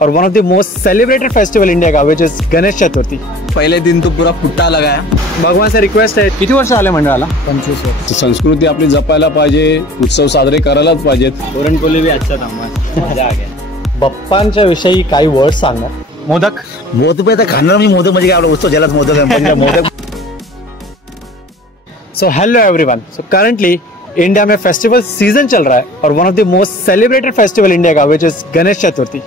और one of the most celebrated festival India का which is Ganesh Chaturthi. पहले दिन तो पूरा फुट्टा लगाया। भगवान से रिक्वेस्ट आहे, किती वर्ष आले मंडळाला? 25 वर्ष। संस्कृती आपली जपायला पाहिजे, उत्सव साजरे करायलाच पाहिजेत। पुरणपोळी भी अच्छा था, मजा आ गया। बाप्पांच्या विषयी काही वर्ड सांगा। मोदक पे तर खाणार मी मोदक म्हणजे आपला उत्सव ज्यालाच मोदक गणपतीला modak. So hello everyone, so currently India में फेस्टिवल सीजन चल रहा है और one of the most celebrated festival India का विच इज गणेश चतुर्थी।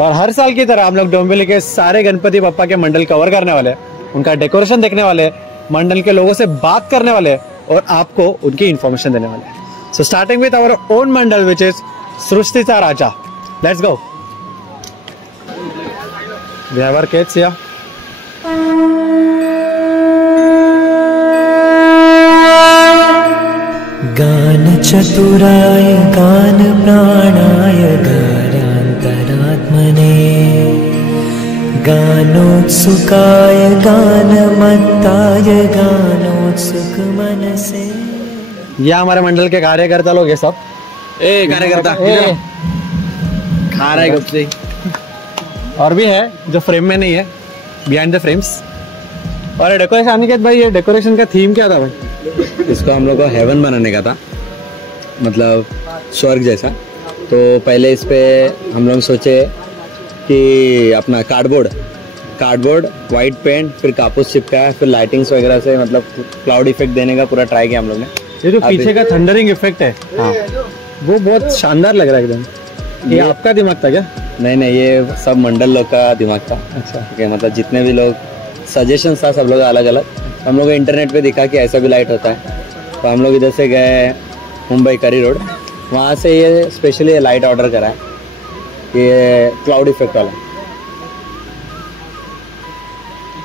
और हर साल की तरह हम लोग डोंबिवली के सारे गणपति बप्पा के मंडल कवर करने वाले हैं, उनका डेकोरेशन देखने वाले हैं, मंडल के लोगों से बात करने वाले हैं और आपको उनकी इन्फॉर्मेशन देने वाले हैं। So starting with our own mandal which is सृष्टीचा राजा। Let's go. We have our kids here. गान चतुराय गान प्राणाय गानान्तरात्मने गानोत्सुकाय गानमत्ताय गानोत्सुक मनसे। ये हमारे मंडल के कार्यकर्ता लोग ये सब। कार्यकर्ता खा रहा है कब से। और भी है जो फ्रेम में नहीं है, बिहाइंड द फ्रेम्स। और डेकोरेशन अनिकेत भाई, ये डेकोरेशन का थीम क्या था भाई? इसको हम लोग को हेवन बनाने का था, मतलब स्वर्ग जैसा। तो पहले इस पे हम लोग सोचे कि अपना कार्डबोर्ड वाइट पेंट, फिर कापूस चिपकाया, फिर लाइटिंग्स वगैरह से मतलब क्लाउड इफेक्ट देने का पूरा ट्राई किया हम लोग ने। ये जो पीछे का थंडरिंग इफेक्ट है, हाँ, वो बहुत शानदार लग रहा है एकदम। ये आपका दिमाग था क्या? नहीं, ये सब मंडल लोग का दिमाग था। अच्छा, ठीक है, मतलब जितने भी लोग सजेशन था सब लोग अलग अलग। हम लोग इंटरनेट पे दिखा कि ऐसा भी लाइट होता है, तो हम लोग इधर से गए मुंबई करी रोड, वहाँ से ये स्पेशली लाइट ऑर्डर करा है, ये क्लाउड इफेक्ट वाला।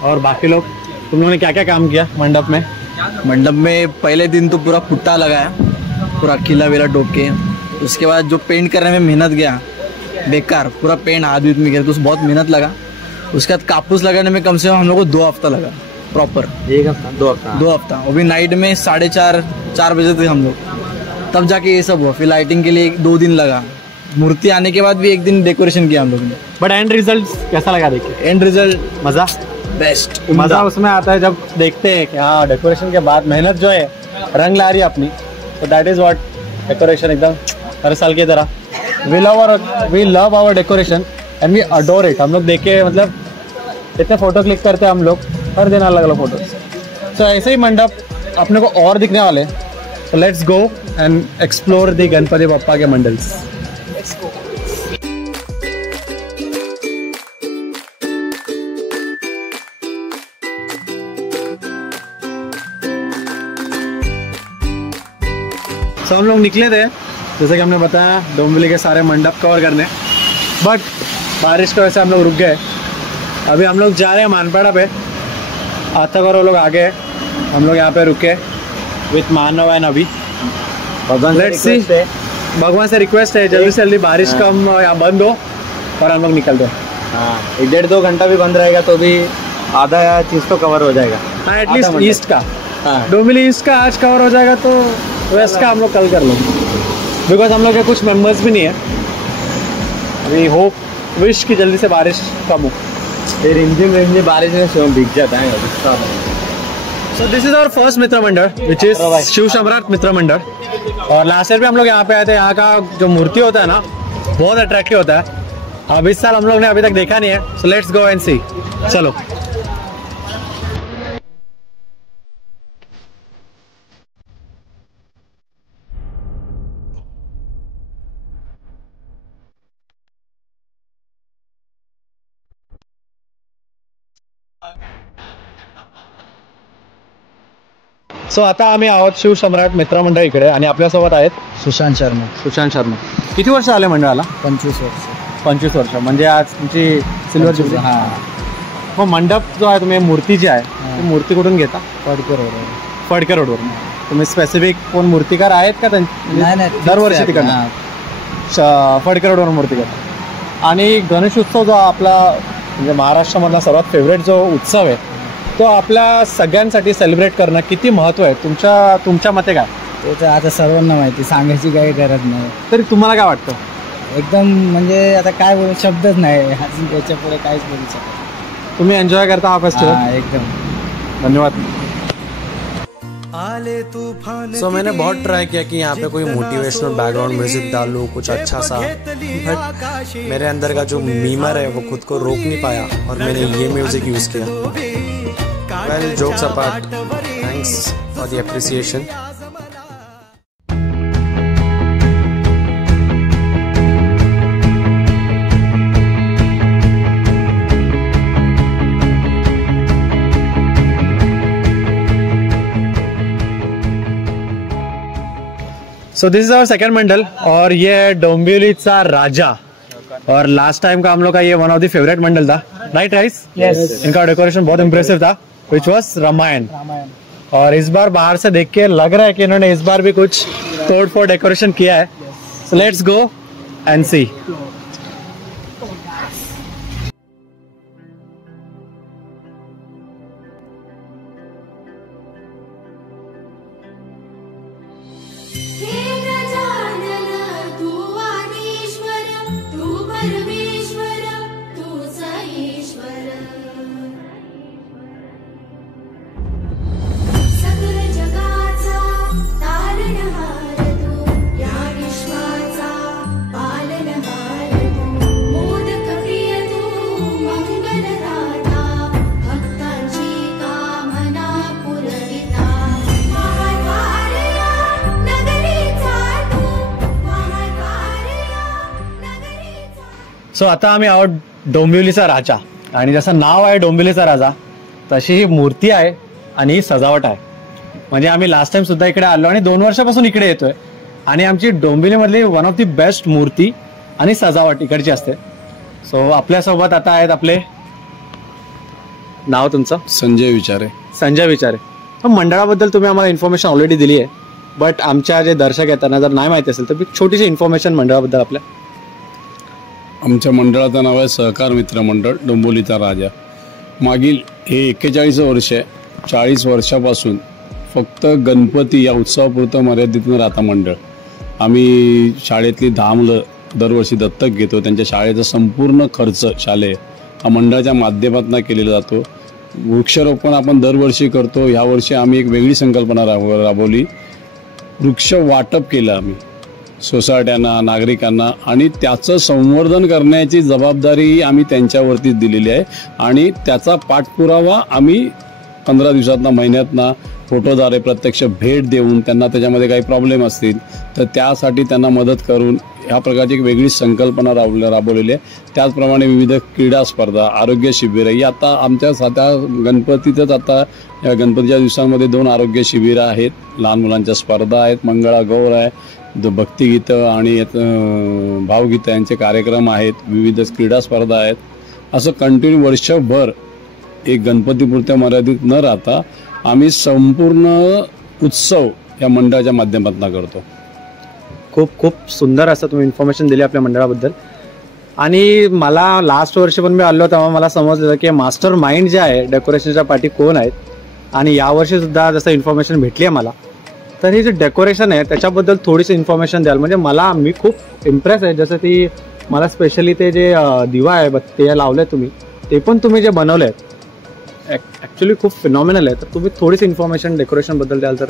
और बाकी लोग, तुम लोगों ने क्या क्या काम किया मंडप में? मंडप में पहले दिन तो पूरा फुट्टा लगाया, पूरा किला विला डोब के। उसके बाद जो पेंट करने में मेहनत गया बेकार, पूरा पेंट हाथ में गिरा, तो बहुत मेहनत लगा। उसके बाद कापूस लगाने में कम से कम हम लोग को 2 हफ्ता लगा प्रॉपर। 1 हफ्ता 2 हफ्ता 2 हफ्ता, वो भी नाइट में 4:30 बजे तक हम लोग, तब जाके ये सब हुआ। फिर लाइटिंग के लिए 2 दिन लगा, मूर्ति आने के बाद भी 1 दिन डेकोरेशन किया हम लोग ने। बट एंड रिजल्ट कैसा लगा? देखिए एंड रिजल्ट मजा बेस्ट। मजा उसमें आता है जब देखते हैं कि हाँ डेकोरेशन के बाद मेहनत जो है रंग ला रही है अपनी। तो दैट इज व्हाट डेकोरेशन, एकदम हर साल की तरह। We love our decoration and we adore it. हम लोग देखे, मतलब इतने फोटो क्लिक करते हैं हम लोग हर दिन, अलग अलग फोटो। सो ऐसे ही मंडप अपने को और दिखने वाले। So let's go and explore the Ganpati Bappa के मंडल्स। तो हम लोग निकले थे, जैसे कि हमने बताया, डोंबिवली के सारे मंडप कवर करने, बट बारिश की वजह से हम लोग रुक गए। अभी हम लोग जा रहे हैं मानपाड़ा पे। आज तक और वो लोग आगे, हम लोग यहाँ पे रुके विथ मानव एंड अभी। लेट्स सी, भगवान से रिक्वेस्ट है जल्दी से जल्दी बारिश कम यहाँ बंद हो और हम लोग निकलते हैं। हाँ, 1-1.5-2 घंटा भी बंद रहेगा तो भी आधा चीज़ तो कवर हो जाएगा। हाँ, एटलीस्ट ईस्ट का। हाँ, डोंबिवली ईस्ट का आज कवर हो जाएगा, तो वेस्ट का हम लोग कल कर लेंगे, बिकॉज हम लोग के कुछ मेंबर्स भी नहीं है। वी होप, विश की जल्दी से बारिश कम हो। फिर रिमझिम बारिश में भीग जाता है। So this is our first मित्र मंडल विच इज शिव सम्राट मित्र मंडल। और लास्ट ईयर भी हम लोग यहाँ पे आए थे। यहाँ का जो मूर्ति होता है ना, बहुत अट्रैक्टिव होता है। अब इस साल हम लोग ने अभी तक देखा नहीं है, so let's go and see. चलो। सो आता आम्ही आहोत शिव सम्राट मित्र मंडळ इकडे, आणि आपल्यासोबत आहेत सुशांत शर्मा। शर्मा। किती वर्ष आले मंडळाला? 25 वर्ष। 25 वर्ष, म्हणजे आज तुमची सिल्वर जुबली। हां, मग मंडप जो आहे, तुम्ही मूर्ती जी आहे ती मूर्ती कुठून घेता? फडके रोडवरून। तुम्ही स्पेसिफिक कोण मूर्तिकार आहेत का? नाही, दरवर्षी तिकडनं फडके रोडवर मूर्ती घेता। आणि गणेश उत्सव जो आपला म्हणजे महाराष्ट्रामधला सर्वात फेवरेट जो उत्सव आहे, तो आपल्या सगळ्यांसाठी सेलिब्रेट करणं किती महत्त्व आहे तुमच्या मते काय? ते तर आता सर्वांना माहिती, सांगायची काही गरज नाही। तरी तुम्हाला काय वाटतं? एकदम म्हणजे आता काय बोलू शब्दच नाही अजून त्याच्या पुढे काहीच बोलू शकत. तुम्ही एन्जॉय करता हा फेस्टिवल. एकदम धन्यवाद. सो मैंने बहुत ट्राई किया कि यहाँ पे कोई मोटिवेशनल बैकग्राउंड म्यूजिक डालूं, कुछ अच्छा सा, बट मेरे अंदर का जो मीमर है वो खुद को रोक नहीं पाया और मैंने ये म्यूजिक यूज़ किया. Well, jokes apart, thanks for the appreciation. So this is our second mandal और ये है डोंबिवलीचा राजा. और लास्ट टाइम का हम लोग का ये वन ऑफ द फेवरेट मंडल था, राइट राइस? यस. इनका डेकोरेशन बहुत इम्प्रेसिव था, विच वॉज रामायण. और इस बार बाहर से देख के लग रहा है कि इन्होंने इस बार भी कुछ तोड़ फोड़ डेकोरेशन किया है. So let's go and see. So आता आम्ही आहोत डोंबिवलीचा राजा. आणि जसं नाव आहे डोंबिवलीचा राजा तशी ही मूर्ती आहे आणि ही सजावट आहे. म्हणजे आम्ही लास्ट टाइम सुद्धा इकडे आलो आणि 2 वर्षापासून इकडे येतोय आणि आमची डोंबिवलीमधली वन ऑफ दी बेस्ट मूर्ती आणि सजावट इकडची असते. सो आपल्यासोबत आता आहेत आपले, नाव तुमचं? संजय विचारे. संजय विचारे. मंडळाबद्दल तुम्ही आम्हाला इन्फॉर्मेशन ऑलरेडी दिली आहे, बट आमच्या जे दर्शक आहेत त्यांना जर नाही माहिती असेल तर छोटीशी इन्फॉर्मेशन मंडळाबद्दल आपल्या. आमच्या मंडळाचं नाव आहे सहकार मित्र मंडळ डोंबिवलीचा राजा. मागील हे 41 वर्ष आहे. 40 वर्षापासून फक्त गणपती या उत्सवापुरतं मर्यादित न राहता मंडळ. आम्ही शाळेतली 10 मुलं दरवर्षी दत्तक घेतो. त्यांच्या शाळेचा संपूर्ण खर्च शालेय हा मंडळाच्या माध्यमातून केलेला जातो. वृक्षारोपण आपण दरवर्षी करतो. यावर्षी आम्ही एक वेगळी संकल्पना राबवली. वृक्ष वाटप केलं आम्ही सोसायट्यांना, नागरिकांना, आणि त्याचं संवर्धन करण्याची जबाबदारी आम्ही त्यांच्यावरतीच दिलेली आहे. आणि त्याचा पाठपुरावा आम्ही 15 दिवसातना, महिन्यातना फोटोद्वारे प्रत्यक्ष भेट देऊन त्यांना त्याच्यामध्ये काही प्रॉब्लेम असतील तर त्यासाठी त्यांना मदत करून ह्या प्रकारची एक वेगळी संकल्पना राबवलेली आहे. त्याचप्रमाणे विविध क्रीडा स्पर्धा, आरोग्य शिबिर ही आता आमच्या साध्या गणपतीतच आता या गणपतीच्या दिवसांमध्ये 2 आरोग्य शिबिरं आहेत. लहान मुलांच्या स्पर्धा आहेत, मंगळागौर आहे, भक्तिगीतं आणि भावगीतं यांचे कार्यक्रम आहेत, विविध क्रीडा स्पर्धा आहेत. असं कंटिन्यू वर्षभर एक गणपतीपुरत्या मर्यादित न राहता आम्ही संपूर्ण उत्सव या मंडळाच्या माध्यमातून करतो. खूप खूप सुंदर असं तुम्ही इन्फॉर्मेशन दिली आपल्या मंडळाबद्दल. आणि मला लास्ट वर्षी पण मी आलो तेव्हा मला समजलं की मास्टर माइंड जे आहे डेकोरेशनच्या पाठी कोण आहेत. आणि यावर्षी सुद्धा जसं इन्फॉर्मेशन भेटली आहे मला, तर हे जे डेकोरेशन आहे त्याच्याबद्दल थोडीशी इन्फॉर्मेशन द्याल. म्हणजे मी खूप इम्प्रेस आहे. जसं ती मला स्पेशली ते जे दिवा आहे ते लावले तुम्ही, ते पण तुम्ही जे बनवले आहेत ॲक्च्युली खूप फिनॉमिनल आहे. तर तुम्ही थोडीशी इन्फॉर्मेशन डेकोरेशनबद्दल द्याल तर?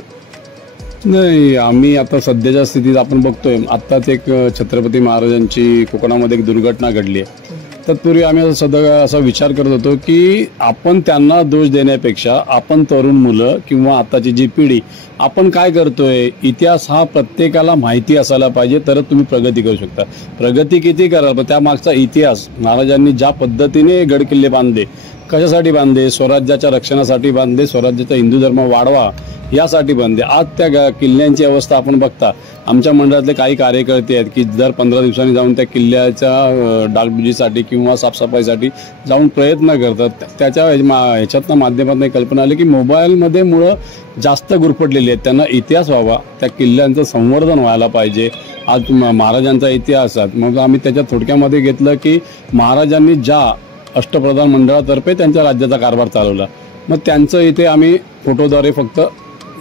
नाही, आम्ही आता सध्याच्या स्थितीत आपण बघतोय, आत्ताच एक छत्रपती महाराजांची कोकणामध्ये एक दुर्घटना घडली आहे. तत्पूर्वी आम्ही सध्या असा विचार करत होतो की आपण त्यांना दोष देण्यापेक्षा आपण तरुण मुलं किंवा आताची जी पिढी आपण काय करतोय, इतिहास हा प्रत्येकाला माहिती असायला पाहिजे तरच तुम्ही प्रगती करू शकता. प्रगती किती कराल पण त्यामागचा इतिहास, महाराजांनी ज्या पद्धतीने गडकिल्ले बांधले, कशासाठी बांधले, स्वराज्याच्या रक्षणासाठी बांधले, स्वराज्याचा हिंदू धर्म वाढवा यासाठी बांधले. आज त्या किल्ल्यांची अवस्था आपण बघता. आमच्या मंडळातले काही कार्यकर्ते आहेत की दर 15 दिवसांनी जाऊन त्या किल्ल्याच्या डागडुजीसाठी किंवा साफसफाईसाठी जाऊन प्रयत्न करतात. त्याच्या ह्याच्यातनं माध्यमातून कल्पना आली की मोबाईलमध्ये मुलं जास्त गुरफटलेली आहेत. त्यांना इतिहास व्हावा, त्या किल्ल्यांचं संवर्धन व्हायला पाहिजे. आज महाराजांचा इतिहास आहे. मग आम्ही त्याच्या थोडक्यामध्ये घेतलं की महाराजांनी ज्या अष्टप्रधान मंडळातर्फे त्यांच्या राज्याचा कारभार चालवला, मग त्यांचं इथे आम्ही फोटोद्वारे फक्त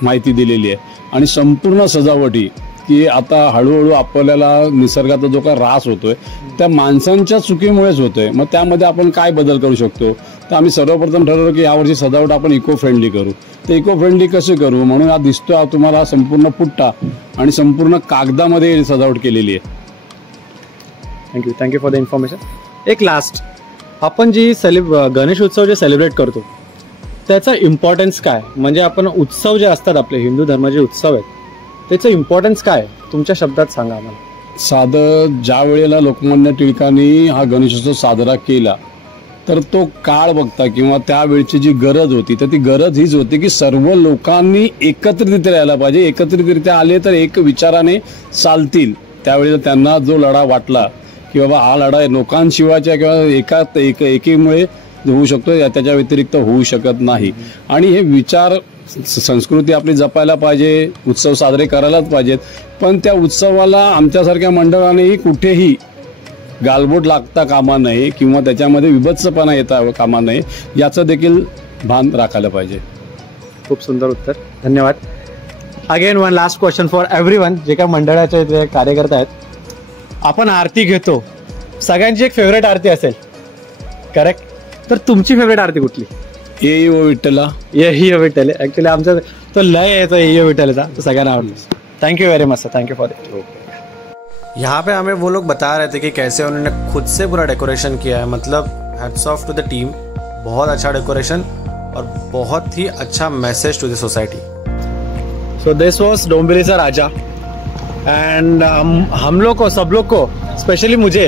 माहिती दिलेली आहे. आणि संपूर्ण सजावटी की आता हळूहळू आपल्याला निसर्गाचा जो काय ऱ्हास होतोय त्या माणसांच्या चुकीमुळेच होतोय. मग त्यामध्ये आपण काय बदल करू शकतो? तर आम्ही सर्वप्रथम ठरवलं की यावर्षी सजावट आपण इको फ्रेंडली करू. तर इको फ्रेंडली कसे करू म्हणून हा दिसतोय तुम्हाला संपूर्ण पुट्टा आणि संपूर्ण कागदामध्ये सजावट केलेली आहे. Thank you for the information. एक लास्ट, आपण जी गणेश उत्सव जे सेलिब्रेट करतो त्याचा इम्पॉर्टन्स काय? म्हणजे आपण उत्सव जे असतात आपले हिंदू धर्माचे उत्सव आहेत त्याचं इम्पॉर्टन्स काय तुमच्या शब्दात सांगा आम्हाला. साधं ज्या वेळेला लोकमान्य टिळकांनी हा गणेशोत्सव साजरा केला तर तो काळ बघता किंवा त्यावेळची जी गरज होती तर ती गरज हीच होती की सर्व लोकांनी एकत्रितरित्या यायला पाहिजे. एकत्रितरित्या आले तर एक विचाराने चालतील. त्यावेळेला त्यांना जो लढा वाटला की बाबा हा लढा लोकांशिवायच्या किंवा एकीमुळे होऊ शकतो, त्याच्या व्यतिरिक्त होऊ शकत नाही. आणि हे विचार संस्कृती आपली जपायला पाहिजे, उत्सव साजरे करायलाच पाहिजेत. पण त्या उत्सवाला आमच्यासारख्या मंडळानेही कुठेही गालबोट लागता कामा नये किंवा त्याच्यामध्ये विभत्सपणा येता कामा नये याचं देखील भान राखायला पाहिजे. खूप सुंदर उत्तर, धन्यवाद. Again one last question for everyone, जे काय मंडळाचे जे कार्यकर्ते आहेत. आपण आरती घेतो, सगळ्यांची एक फेवरेट आरती असेल, करेक्ट? तर तुमची फेवरेट आरती कुठली? ये ओ विठ्ठला. ये विठ्ठल. ऍक्च्युली आमचा तो लय आहे तो ये विठ्ठलचा, तो सगळ्यांना आवडतो. Thank you very much sir, thank you for that. यहाँ पे हमें वो लोग बता रहे थे कि कैसे उन्होंने खुद से पूरा डेकोरेशन किया है. मतलब hats off to the team, बहुत अच्छा डेकोरेशन और बहुत ही अच्छा message to the society. So this was डोंबिवलीचा राजा एंड हम लोग को, सब लोग को, स्पेशली मुझे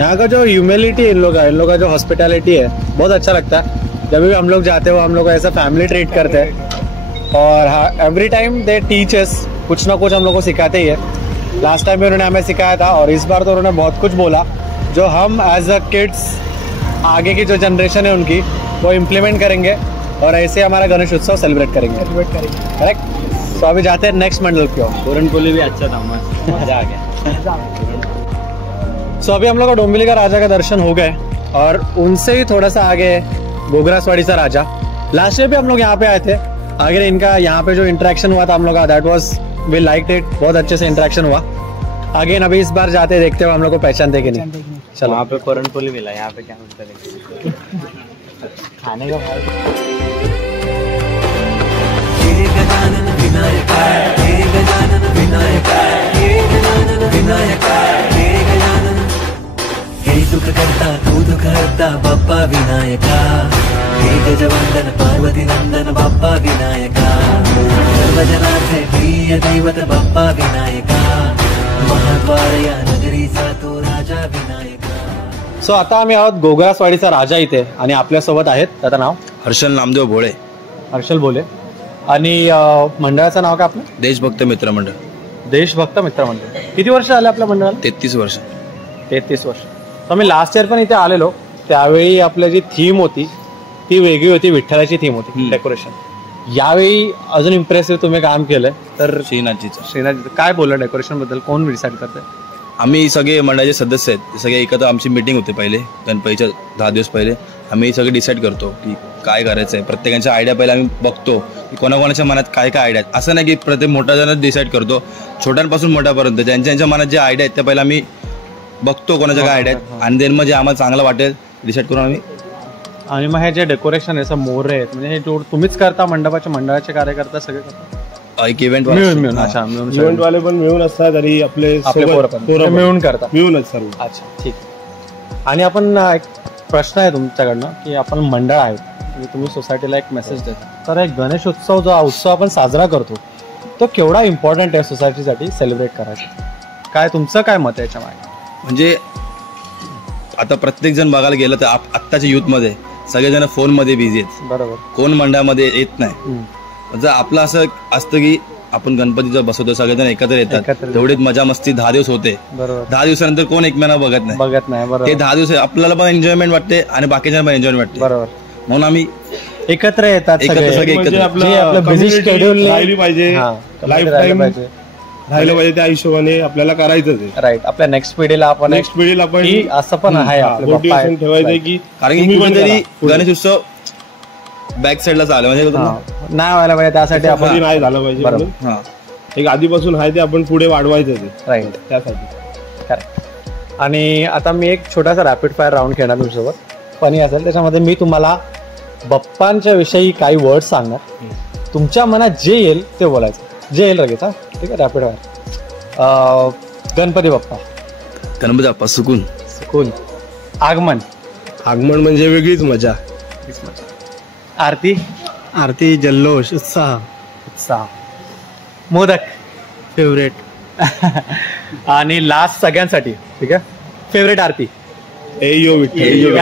यहाँ का जो ह्यूमिलिटी है इन लोग का जो हॉस्पिटैलिटी है बहुत अच्छा लगता है. जब भी हम लोग जाते हो हम लोग को ऐसा फैमिली ट्रीट करते हैं और एवरी टाइम दे टीचर्स कुछ ना कुछ हम लोग को सिखाते ही है. लास्ट टाइम भी उन्होंने हमें सिखाया था और इस बार तो उन्होंने बहुत कुछ बोला जो हम एज अ किड्स आगे की जो जनरेशन है उनकी वो इम्प्लीमेंट करेंगे और ऐसे हमारा गणेश उत्सव सेलिब्रेट करेंगे. करेक्ट. तो अभी जाते हैं नेक्स्ट मंडल की ओर. पूरनपोली भी अच्छा था, मजा आ गया. सो अभी हम लोग का डोंबिवली का राजा का दर्शन हो गए और उनसे ही थोड़ा सा आगे गोगरासवाड़ीचा राजा. लास्ट ईयर भी हम लोग यहाँ पे आए थे. अगर इनका यहाँ पे जो इंटरेक्शन हुआ था हम लोग का, दैट वाज वी लाइक्ड इट. बहुत अच्छे से इंटरेक्शन हुआ. अगेन अभी इस बार जाते देखते हुए हम लोग को पहचानते कि नहीं. चलो, वहाँ पे पूरनपोली मिला, यहाँ पे क्या मिलता है खाने का भाव. गजानन विनायका, हे गजानन विनायका, हे गजानन विनायका, हे गजानन. हे सुख करता तू दुख हरता बाप्पा विनायका. हे गजवंदन पार्वती नंदन बाप्पा विनायका. सर्वजनाचे प्रिय दैवत बाप्पा विनायका. महाद्वार या नगरीचा तो राजा विनायका. सो आता आम्ही आहोत गोगरासवाडीचा राजा इथे आणि आपल्यासोबत आहेत, त्याचं नाव हर्षल नामदेव भोळे, हर्षल बोले. आणि मंडळाचं नाव काय आपलं? देशभक्त मित्र मंडळ. देशभक्त मित्र मंडळ. किती वर्ष झाले आपल्या मंडळाला? 33 वर्ष. 33 वर्ष. तर आम्ही लास्ट इयर पण इथे आलेलो, त्यावेळी आपली जी थीम होती ती वेगळी होती, विठ्ठलाची थीम होती डेकोरेशन. यावेळी अजून इम्प्रेसिव्ह तुम्ही काम केलंय तर श्रीनाथजीचं काय बोललं डेकोरेशन बद्दल? कोण डिसाईड करतंय? आम्ही सगळे मंडळाचे सदस्य आहेत, सगळे एकत्र आमची मीटिंग होते पहिले गणपतीच्या 10 दिवस पहिले. आम्ही सगळे डिसाईड करतो की काय करायचं आहे. प्रत्येकाच्या आयडिया पहिले आम्ही बघतो की कोणाकोणाच्या मनात काय काय आयडिया आहेत. असं नाही की प्रत्येक मोठा जण डिसाईड करतो, छोट्यांपासून मोठ्यापर्यंत ज्यांच्या मनात जे आयडिया आहेत त्या पहिला आम्ही बघतो कोणाच्या काय आयडिया आहेत आणि देन मग जे आम्हाला चांगलं वाटेल डिसाईड करून आम्ही. आणि मग हे जे डेकोरेशन आहे मोर आहेत म्हणजे हे तुम्हीच करता, मंडळाचे कार्यकर्ता सगळे करता? एक इव्हेंट मिळून. अच्छा, मिळून. इव्हेंट वाले पण मिळून असतात आणि आपले पोरं मिळून करता? मिळूनच सर्व. अच्छा, ठीक. आणि आपण एक प्रश्न आहे तुमच्याकडनं की आपण मंडळ आहेत आणि तुम्ही सोसायटीला एक मेसेज देता, तर एक गणेश उत्सव जो उत्सव आपण साजरा करतो तो केवढा इम्पॉर्टंट आहे सोसायटीसाठी सेलिब्रेट करायचं? काय तुमचं काय मत आहे याच्या मागे? म्हणजे आता प्रत्येक जण बघायला गेलं तर आत्ताच्या युथमध्ये सगळेजण फोनमध्ये बिझी आहेत. बरोबर. कोण मंडळामध्ये येत नाही. जर आपलं असं असतं की आपण गणपती जर बसवतो सगळेजण एकत्र येतात, तेवढीच मजा मस्ती 10 दिवस होते. बरोबर. 10 दिवसानंतर कोण एकमेकांना बघत नाही. बरोबर. ते 10 दिवस आपल्याला पण एन्जॉयमेंट वाटते आणि बाकीच्यांना पण एन्जॉयमेंट वाटते. बरोबर. म्हणून आम्ही एकत्र येतात सगळे. म्हणजे आपलं बिझी शेड्यूल राहिली पाहिजे, लाईफ टाइम राहिलं पाहिजे, त्या हिशोबाने आपल्याला करायचंच आहे. राईट. आपल्या नेक्स्ट पिढीला आपण असं पण आहे मोटिवेशन ठेवायचं की कारण की कुठेतरी गणेश उत्सव बॅक साईडला चालू म्हणजे नाही व्हायला पाहिजे, त्यासाठी आपण नाही झालं पाहिजे. एक आधीपासून आहे ते आपण पुढे वाढवायचं ते राईट. त्यासाठी. करेक्ट. आणि आता मी एक छोटासा रॅपिड फायर राऊंड खेळणार तुमच्यासोबत. फनी असेल त्याच्यामध्ये मी तुम्हाला बाप्पांच्या विषयी काही वर्ड सांगणार. तुमच्या मनात जे येईल ते बोलायचं. जे येईल लगेच. हा ठीक आहे. Rapid fire. गणपती बाप्पा. गणपती बाप्पा सुकून. सुकून. आगमन. आगमन म्हणजे वेगळीच मजा. आरती. आरती जल्लोष उत्साह. उत्साह. मोदक. फेवरेट. आणि लास्ट सगळ्यांसाठी ठीक आहे फेवरेट आरती. ए यो विठ्ठल.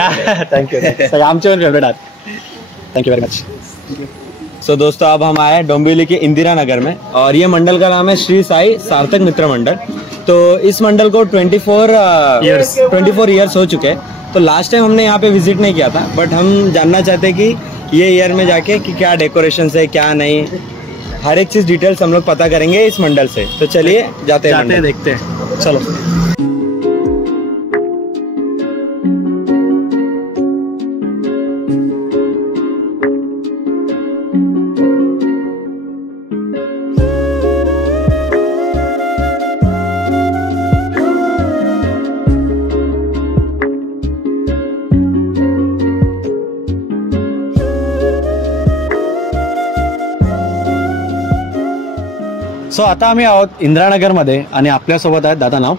थँक्यू. आमचे पण favourite Aarti. Thank you very much. So दोस्तों अब हम आए हैं डोंबिवली के इंदिरा नगर में और ये मंडल का नाम है श्री साई सार्थक मित्र मंडल. तो इस मंडल को 24 ईयर्स हो चुके हैं. तो लास्ट टाइम हमने यहाँ पे विजिट नहीं किया था बट हम जानना चाहते हैं कि ये ईयर में जाके कि क्या डेकोरेशन है क्या नहीं, हर एक चीज़ डिटेल्स हम लोग पता करेंगे इस मंडल से. तो चलिए जाते हैं देखते हैं. चलो. सो आता आम्ही आहोत इंदिरानगरमध्ये आणि आपल्यासोबत आहेत दादा. नाव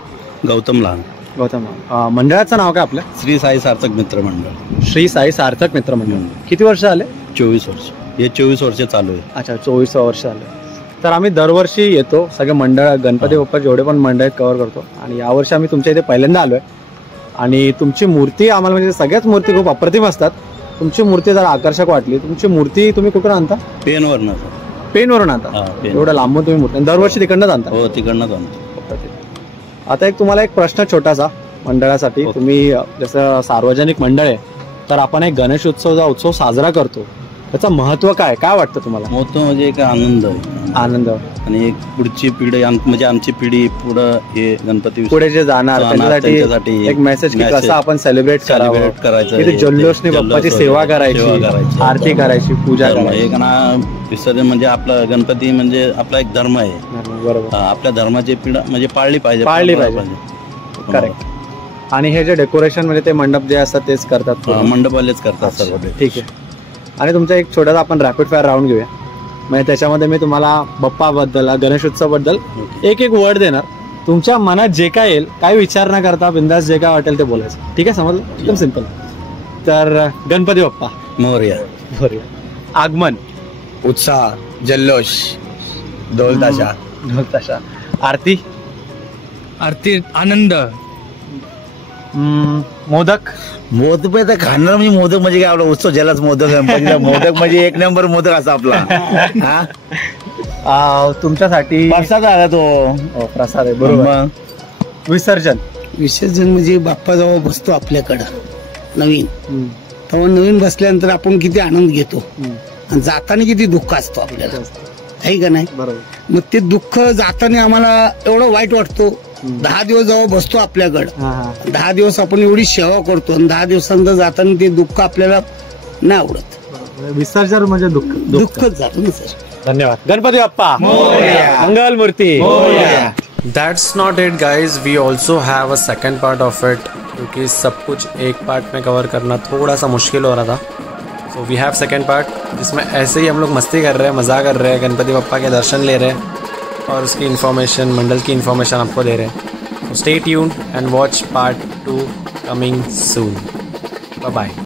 गौतम लहान. गौतम. मंडळाचं नाव काय आपलं? श्री साई सार्थक मित्र मंडळ. श्री साई सार्थक मित्र मंडळ. किती वर्ष झाले? 24 वर्ष. हे 24 वर्ष चालू आहे. अच्छा 24 वर्ष झाले. तर आम्ही दरवर्षी येतो सगळे मंडळ गणपती बाप्पा जेवढे पण मंडळ आहेत कव्हर करतो. आणि यावर्षी आम्ही तुमच्या इथे पहिल्यांदा आलोय आणि तुमची मूर्ती आम्हाला म्हणजे सगळ्याच मूर्ती खूप अप्रतिम असतात. तुमची मूर्ती जरा आकर्षक वाटली. तुमची मूर्ती तुम्ही कुठून आणता? पेनवरनं. पेनवरून आणता. एवढं लांबून तुम्ही मूर्ती दरवर्षी तिकडनंच आणता? हो तिकडनंच आणतो. आता एक तुम्हाला एक प्रश्न छोटासा मंडळासाठी. तुम्ही जसं सार्वजनिक मंडळ आहे तर आपण एक गणेश उत्सव साजरा करतो. त्याचं महत्व काय वाटतं तुम्हाला? महत्व म्हणजे एक आनंद. आणि एक पुढची पिढी म्हणजे आमची पिढी पुढं हे गणपती पुढे जे जाणार त्यांच्यासाठी एक मेसेज की कसं आपण सेलिब्रेट करायचं. जल्लोषने बाप्पाची सेवा करायची, आरती करायची, पूजा करायची. विसर्जन म्हणजे आपला गणपती म्हणजे आपला एक धर्म आहे. बरोबर. आपल्या धर्माची पिढी म्हणजे पाळली पाहिजे. करेक्ट. आणि हे जे डेकोरेशन म्हणजे ते मंडप जे असतात तेच करतात? मंडपवालेच करतात सर्व. ठीक आहे. आणि तुमचा एक छोटासा आपण रॅपिड फायर राऊंड घेऊया. म्हणजे त्याच्यामध्ये मी तुम्हाला बाप्पाबद्दल गणेशोत्सवाबद्दल एक वर्ड देणार. तुमच्या मनात जे काय येईल काय विचार न करता बिंदास जे काय वाटेल ते बोलायचं. ठीक आहे? समजलं? एकदम सिंपल. तर गणपती बाप्पा मोरया. आगमन. उत्साह, जल्लोष, ढोल ताशा. आरती. आनंद. मोदक. मोदक म्हणजे खाणार म्हणजे मोदक म्हणजे काय आपला उत्सव ज्यालाच मोदक गणपतीला. मोदक म्हणजे एक नंबर मोदक असा आपला. तुमच्यासाठी प्रसाद आला तो. प्रसाद आहे. बरोबर. विसर्जन. विसर्जन म्हणजे बाप्पा जेव्हा बसतो आपल्याकडं नवीन तेव्हा नवीन बसल्यानंतर आपण किती आनंद घेतो आणि जाताना किती दुःख असतो आपल्याला. आहे का नाही? बरोबर. मग ते दुःख जाताना आम्हाला एवढं वाईट वाटतो. 10 दिवस जेव्हा बसतो आपल्याकडं 10 दिवस आपण एवढी सेवा करतो आणि 10 दिवसांतर जाताना ते दुःख आपल्याला नाही आवडत. विसर्जन म्हणजे दुःखच जातो ना सर. धन्यवाद. गणपती बाप्पा मंगल मूर्ती. That's not it guys, we also have a second part of it क्योंकि सब कुछ एक पार्ट में कवर करना थोड़ा सा मुश्किल हो रहा था. So we have second part जिसमें ऐसे ही हम लोग मस्ती कर रहे हैं, मज़ा कर रहे हैं, गणपति बप्पा के दर्शन ले रहे हैं और उसकी इन्फॉर्मेशन मंडल की इन्फॉर्मेशन आपको दे रहे हैं. So stay tuned and watch part 2 coming soon. Bye bye.